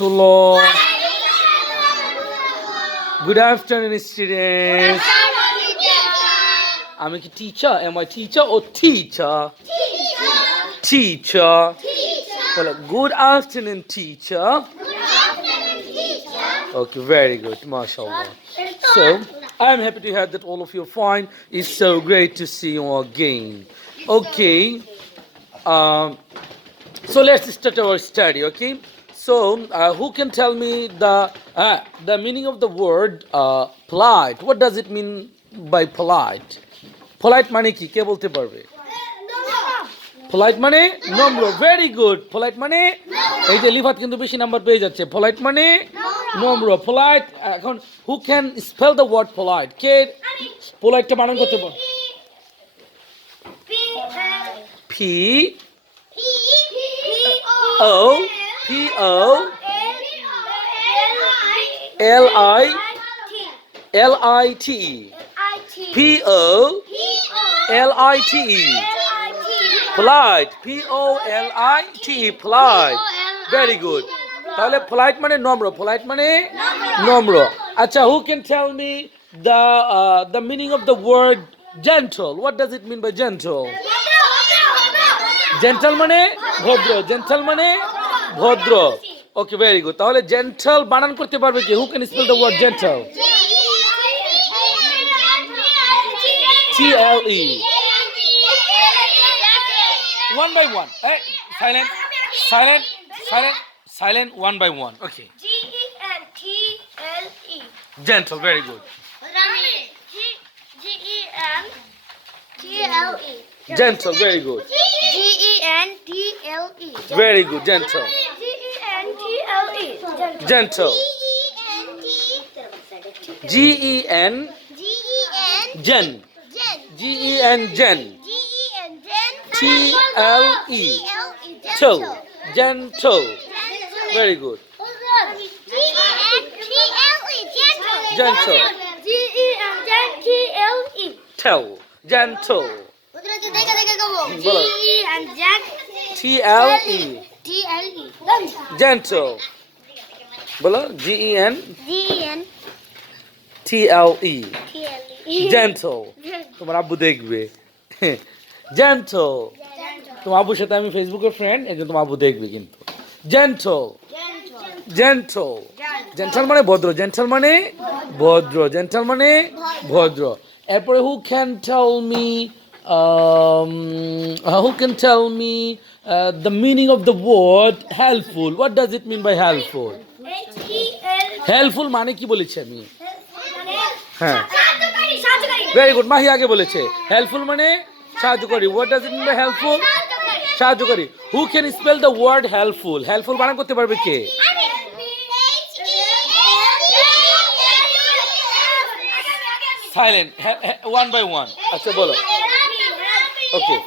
রহমতুল্লাহ good afternoon students আমি কি teacher M I teacher O teacher teacher বলো good afternoon teacher Okay, very good, mashallah. So, I'm happy to hear that all of you are fine. It's so great to see you again. Okay, um, so let's start our study. Okay, So uh, who can tell me the uh, the meaning of the word uh, polite? What does it mean by polite? Polite মানে কি? কে বলতে পারবে? Polite মানে নম্র very good polite মানে এই যে লিফাত কিন্তু বেশি নাম্বার পেয়ে যাচ্ছে। পোলাইট মানে নম্র পোলাইট এখন who can spell the word polite কে পোলাইটটা বানান করতে পার P O P O L I L I T P O L I T polite p o l i t e polite very good তাহলে polite মানে নম্র polite মানে নম্র আচ্ছা who can tell me the uh, the meaning of the word gentle what does it mean by gentle gentle মানে ভদ্র gentle মানে ভদ্র। ওকে ভেরি গুড তাহলে জেন্টাল বানান করতে পারবে কি? Who can spell the word gentle T L E one by one silent silent silent silent one by one okay gentle very good gentle very good G E N T L E very good gentle gentle. G E N. G E N. Gen. G E N. Gen. T L E. Gentle. Gentle. Very good. G E N T L E. Gentle. G E N T L E. Tell. Gentle. Gentle. T-L-E. gentle. তোমার আব্বু দেখবে। Gentle তোমার আব্বুর সাথে আমি ফেসবুকের friend একজন তোমার আব্বু দেখবে কিন্তু। জেন্টল জেন্টল জেন্টাল মানে ভদ্র। জেন্টাল মানে ভদ্র। জেন্টাল মানে ভদ্র। এরপরে who can tell me who can tell me the meaning of the word helpful what does it mean by helpful. Helpful মানে কি বলেছি আমি? হ্যাঁ। ভেরি গুড মাহি আগে বলেছে। হেল্পফুল মানে সাহায্যকারী। What does it mean by helpful সাহায্যকারী। Who can spell the word helpful helpful বানান করতে পারবে কে? সাইলেন্ট ওয়ান বাই ওয়ান আচ্ছা বলো। Okay.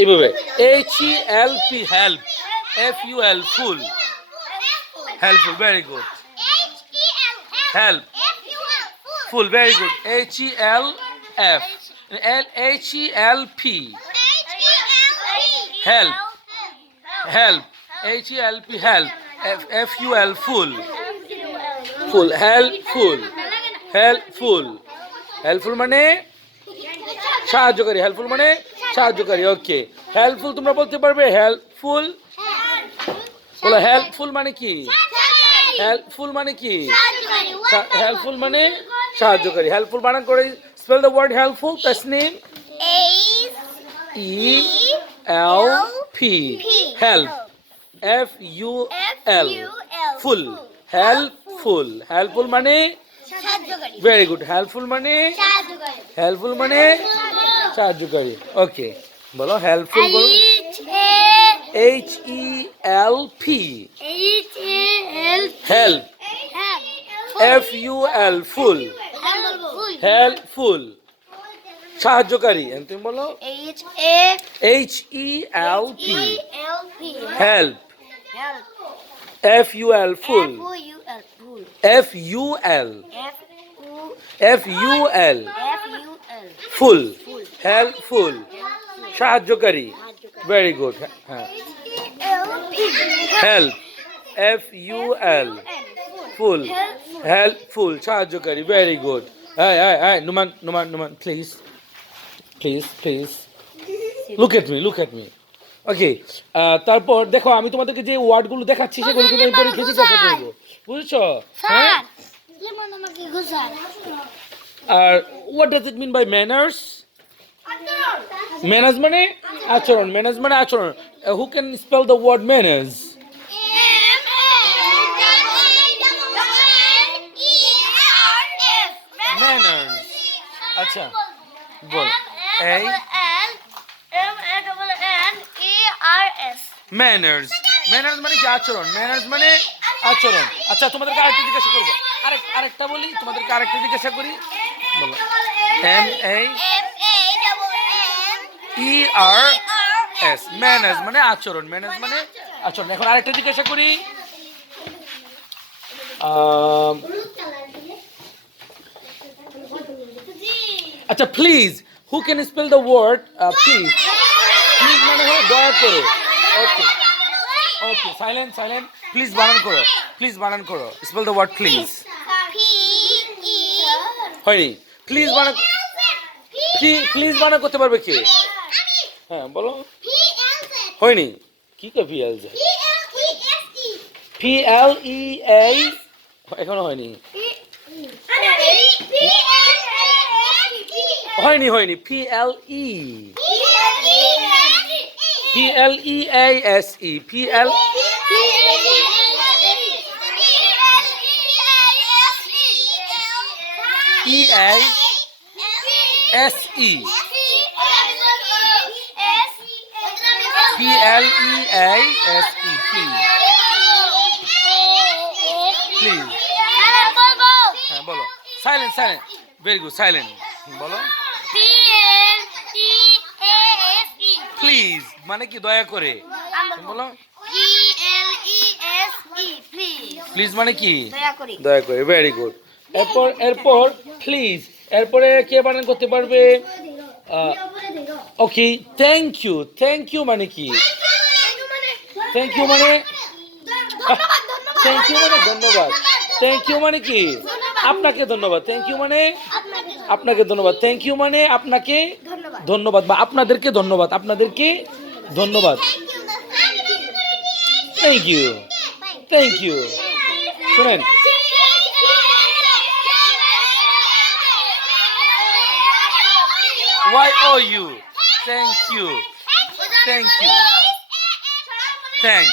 এইভাবে। H E L P help F U L full helpful very good helpful very good H E L F L H E L P Help. Help H E L P help F F U L full full helpful helpful helpful মানে? সাহায্যকারী. Helpful মানে সাহায্যকারী ওকে helpful তোমরা বলতে পারবে helpful বলো helpful মানে কি? হেল্পফুল মানে কি? হেল্পফুল মানে সাহায্যকারী। হেল্পফুল বানান করে spell the word helpful Tasnim E L P help F U L full helpful helpful মানে? ভেরি গুড হেল্পফুল মানে? হেল্পফুল মানে? সাহায্যকারী। ওকে বলো হেল্পফুল বলো। H E L P help F U L full helpful সাহায্যকারী and তুমি বলো? H A H E L P L P. Help help. F U L full F O U L full. F U L F U F U L F U L. Full helpful সাহায্যকারী. Very good হ্যাঁ। L P. Help F U L full helpful সাহায্যকারী very good হ্যাঁ হ্যাঁ হ্যাঁ Numan Numan Numan please please please look at me look at me okay তারপর দেখো আমি তোমাদেরকে যে ওয়ার্ডগুলো দেখাচ্ছি সেগুলো কিন্তু আমি পরীক্ষা চেষ্টা করব। বুঝছ? হ্যাঁ? আর what does it mean by manners manners মানে আচরণ ম্যানার্স মানে আচরণ। Who can spell the word manners আচ্ছা বল। এই? ম্যানার্স ম্যানার্স মানে কি? আচরণ। ম্যানার্স মানে আচরণ। আচ্ছা তোমাদেরকে আরেকটা জিজ্ঞাসা করব। আরেক আরেকটা বলি তোমাদেরকে আরেকটা জিজ্ঞাসা করি। বলো। M A E R S manners মানে আচরণ। ম্যানার্স মানে আচরণ। এখন আরেকটা জিজ্ঞাসা করি আম, আচ্ছা please who can spell the word please please মানে হলো দয়া করে। Okay okay silent silent please বানান করো। প্লিজ বানান করো। স্পেল দ্য ওয়ার্ড প্লিজ হয়নি। প্লিজ বানান প্লিজ বানান করতে পারবে কে? হ্যাঁ বলো। হয়নি। কি কে P L J P L E A এখনও হয়নি। হয়নি হয়নি। P L E P L E S E P L E S E P L E S E please please হ্যাঁ বলো। Silent silent very good silent বলো। Please মানে কি দয়া করে। বলো প্লিজ মানে কি? দয়া করে। ভেরি গুড এরপর এরপর প্লিজ এরপরে কে বানান করতে পারবে? Okay thank you thank you মানে কি? থ্যাংক ইউ মানে? থ্যাংক ইউ মানে ধন্যবাদ। থ্যাংক ইউ মানে কি? আপনাকে ধন্যবাদ। থ্যাংক ইউ মানে? আপনাকে ধন্যবাদ থ্যাংক ইউ মানে আপনাকে ধন্যবাদ বা আপনাদেরকে ধন্যবাদ আপনাদেরকে ধন্যবাদ থ্যাংক ইউ থ্যাংক ইউ শুনেন Y O U thank you thank you thank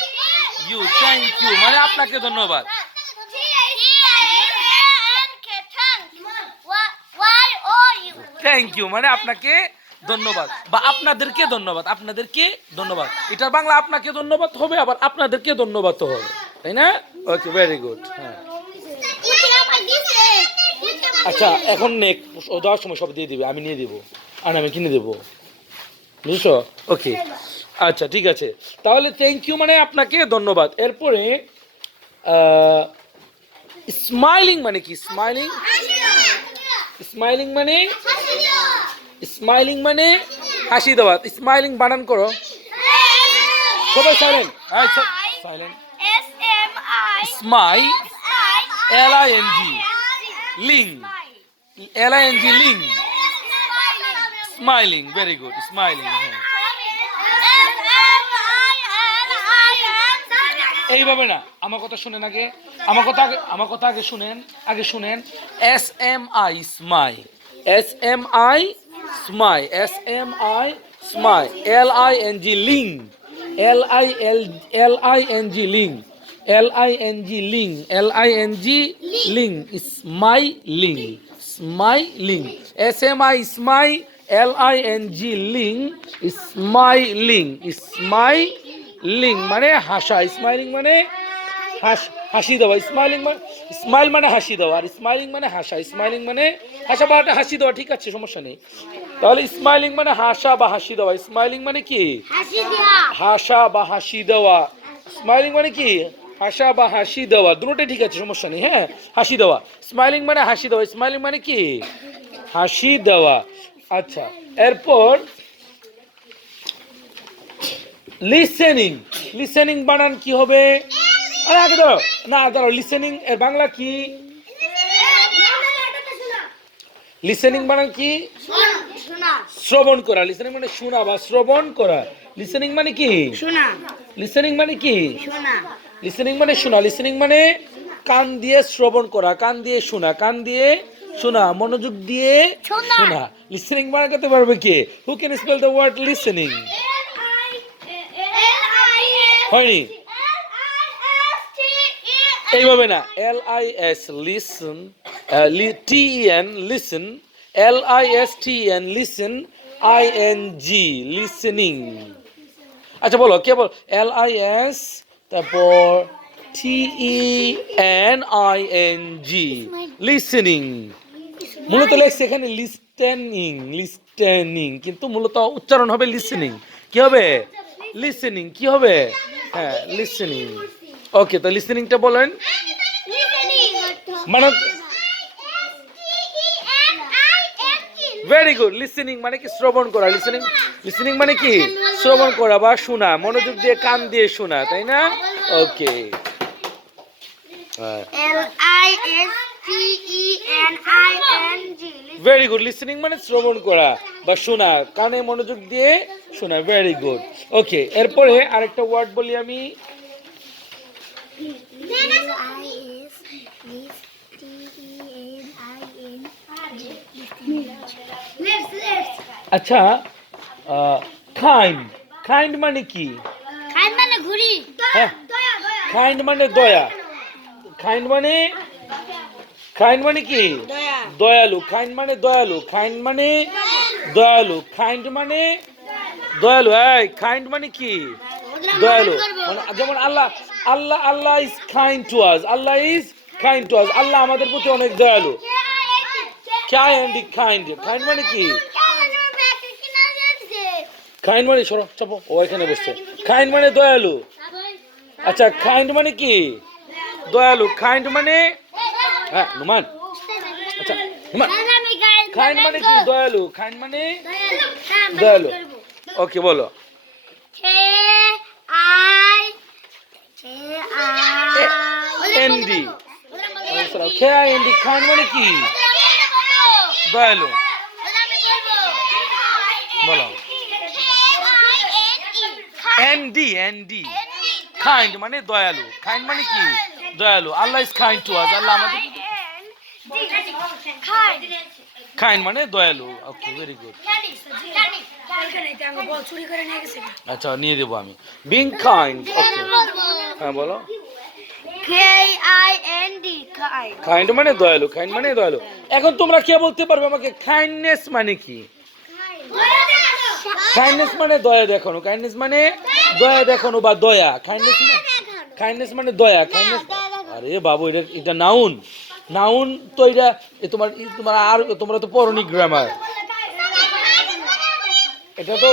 you thank you মানে আপনাকে ধন্যবাদ থ্যাংক ইউ মানে আপনাকে ধন্যবাদ বা আপনাদেরকে ধন্যবাদ আপনাদেরকে ধন্যবাদ। এটার বাংলা আপনাকে ধন্যবাদ হবে, আবার আপনাদেরকে ধন্যবাদ হবে। তাই না? ওকে ভেরি গুড হ্যাঁ। আচ্ছা এখন নেক দেওয়ার সময় সব দিয়ে দিবে, আমি নিয়ে দেবো। আর আমি কিনে দেবো। বুঝছ? ওকে আচ্ছা ঠিক আছে। তাহলে থ্যাংক ইউ মানে আপনাকে ধন্যবাদ। এরপরে স্মাইলিং মানে কি? স্মাইলিং স্মাইলিং মানে? স্মাইলিং মানে হাসি দেওয়া। স্মাইলিং বানান করো। সবাই silent silent smi L I N G, ling. L I N G, ling. Smiling very good smiling হ্যাঁ। এইভাবে না, আমার কথা শুনেন আগে। আমার কথা আগে, আমার কথা আগে শুনেন আগে শুনেন। S M I smi S M I smi S M I smi L I N G ling L I L L I N G ling L I N G ling L I N G ling smi ling smi ling S M I smi L I N G ling smiling smiling মানে হাসা। Smiling মানে হাস দেওয়া। Smiling মানে smile মানে হাসি দেওয়া। আর smiling মানে হাসা। স্মাইলিং মানে হাসা বা একটা হাসি দেওয়া। ঠিক আছে, সমস্যা নেই। তাহলে স্মাইলিং মানে হাসা বা হাসি দেওয়া। স্মাইলিং মানে কি? হাসা বা হাসি দেওয়া। স্মাইলিং মানে কি? হাসা বা হাসি দেওয়া। দুটোটাই ঠিক আছে সমস্যা নেই হ্যাঁ? হাসি দেওয়া। স্মাইলিং মানে হাসি দেওয়া। স্মাইলিং মানে কি? হাসি দেওয়া। আচ্ছা এরপর লিসেনিং লিসেনিং বানান কি হবে? আরে আগে ধরো। না ধরো লিসেনিং এর বাংলা কি? লিসেনিং বানান কি? শ্রবণ করা লিসেনিং মানে শোনা বা শ্রবণ করা। লিসেনিং মানে কি? শোনা। লিসেনিং মানে কি? শোনা। লিসেনিং মানে শোনা। লিসেনিং মানে কান দিয়ে শ্রবণ করা কান দিয়ে শোনা কান দিয়ে শোনা মনোযোগ দিয়ে শোনা। লিসেনিং মানে করতে পারবে কে? Who can spell the word listening হয়নি? এইভাবে না। L I S listen T N listen L I S T N listen I N G listening আচ্ছা বলো কে বল? এল আই এস তারপর T E N I N G listening মূলত লেখছে এখানে লিস্টেনিং লিস্টেনিং কিন্তু মূলত উচ্চারণ হবে লিসেনিং কি হবে? লিসেনিং কি হবে? হ্যাঁ লিসেনিং ওকে তো লিসেনিংটা বলেন। মানে ভেরি গুড লিসেনিং মানে কি? শ্রবণ করা। লিসেনিং লিসেনিং মানে কি? শ্রবণ করা বা শোনা। মনোযোগ দিয়ে কান দিয়ে শোনা তাই না? ওকে ভেরি গুড লিসেনিং মানে শ্রবণ করা বা শোনা। কানে মনোযোগ দিয়ে শোনা। ভেরি গুড ওকে এরপরে আরেকটা ওয়ার্ড বলি আমি L I S T E N I N G Lips lips আচ্ছা কাইন্ড কাইন্ড মানে কি? খান মানে ঘুরি হ্যাঁ। দয়া দয়া মানে দয়া। কাইন্ড মানে? কাইন্ড মানে কি? দয়ালু। কাইন্ড মানে দয়ালু। কাইন্ড মানে দয়ালু। কাইন্ড মানে দয়ালু। এই কাইন্ড মানে কি? দয়ালু। মানে যেমন Allah Allah Allah is kind to us Allah is kind to us Allah আমাদের প্রতি অনেক দয়ালু। কাইন্ড কাইন্ড কাইন্ড মানে কি? কাইন্ড মানে সরো চাপো ও এখানে বসছে। কাইন্ড মানে দয়ালু। আচ্ছা কাইন্ড মানে কি? দয়ালু। কাইন্ড মানে? হ্যাঁ নুমান। আচ্ছা নুমান। কাইন্ড মানে কি? দয়ালু। কাইন্ড মানে? দয়ালু। ওকে বলো। আই এন ডি কাইন্ড মানে কি? দয়ালু। বলো। N D N D kind মানে দয়ালু। কাইন্ড মানে কি? দয়ালু। Allah is kind to us Allah আমাদের কাইন্ড মানে দয়ালু। ওকে ভেরি গুড আচ্ছা নিয়ে দেবো আমি। বিং কাইন্ড ওকে হ্যাঁ বলো। কাইন্ড মানে দয়ালু কাইন্ড মানে দয়ালু। এখন তোমরা কে বলতে পারবে আমাকে? কাইন্ডনেস মানে কি? কাইন্ডনেস মানে দয়া দেখানো। কাইন্ডনেস মানে দয়া দেখানো বা দয়া। কাইন্ডনেস না কাইন্ডনেস মানে দয়া। কাইন্ডনেস আরে বাবু এটা এটা নাউন নাউন তো এটা তোমার তোমার আর তোমরা তো পড়নি গ্রামার এটা তো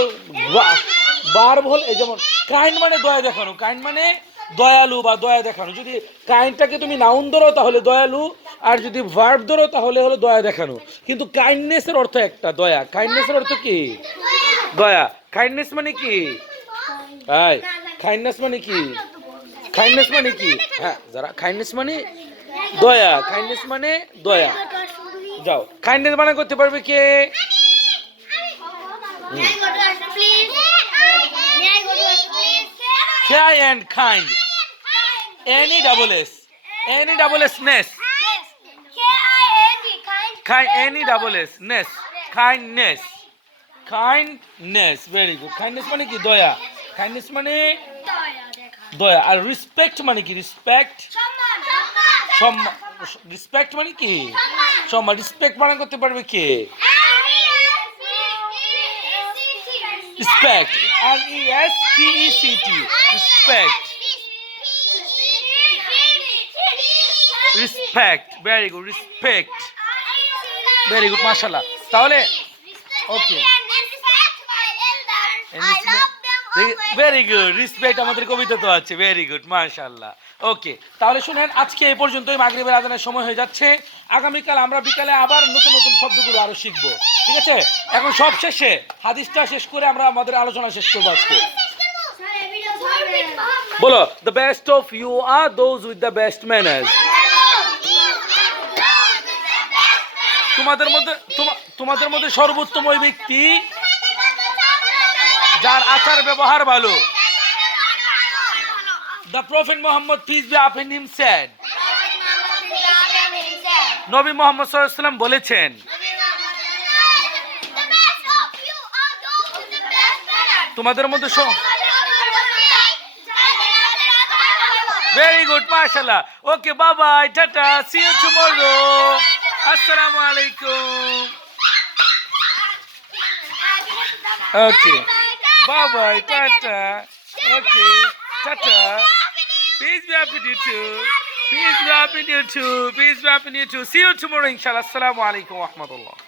বার হল এই যেমন কাইন্ড মানে দয়া দেখানো। কাইন্ড মানে দয়ালু বা দয়া দেখানো। যদি কাইন্ডটাকে তুমি নাউন ধরো তাহলে দয়ালু আর যদি ভার্ব ধরো তাহলে হলো দয়া দেখানো। কিন্তু কাইন্ডনেসের অর্থ একটা দয়া। কাইন্ডনেসের অর্থ কি? দয়া। কাইন্ডনেস মানে কি? হাই কাইন্ডনেস মানে কি? কাইন্ডনেস মানে কি? হ্যাঁ যারা কাইন্ডনেস মানে দয়া। কাইন্ডনেস মানে দয়া। যাও। কাইন্ডনেস মানে করতে পারবে কে? Care and kind. Any double S. Any double S ness. Kind any double S ness. Kindness. Kindness. Very good. Kindness মানে কি দয়া কাইন্ডনেস মানে দয়া আর রেসপেক্ট মানে কি রেসপেক্ট সম্মান রেসপেক্ট মানে কি সম্মান রেসপেক্ট মানে করতে পারবে কে respect R E S P E C T respect respect very good respect very good মাশাআল্লাহ তাহলে ওকে ভেরি গুড রেসপেক্ট আমাদের কবিতা তো আছে. ভেরি গুড মাশাআল্লাহ ওকে তাহলে শুনেন, আজকে এই পর্যন্তই। মাগরিবের আজানের সময় হয়ে যাচ্ছে। আগামীকাল আমরা বিকালে আবার নতুন নতুন শব্দগুলো আরও শিখব। ঠিক আছে? এখন সব শেষে হাদিসটা শেষ করে আমরা আমাদের আলোচনা শেষ করব আজকে। বলো the best of you are those with the best manners তোমাদের মধ্যে, তোমা- তোমাদের মধ্যে সর্বোত্তম ওই ব্যক্তি যার আচার ব্যবহার ভালো। The prophet Muhammad peace be upon him said নবী মোহাম্মদ সাল্লাম বলেছেন, তোমাদের মধ্যে ভেরি গুড মাশাল্লাহ ওকে বাবাই টাটা সি ইউ টুমরো আসসালামু আলাইকুম। ওকে বাবাই টাটা। ওকে টাটা। Happy to you too. Peace be to you too. Peace be to you too. See you tomorrow, inshallah. Assalamu alaikum wa rahmatullah.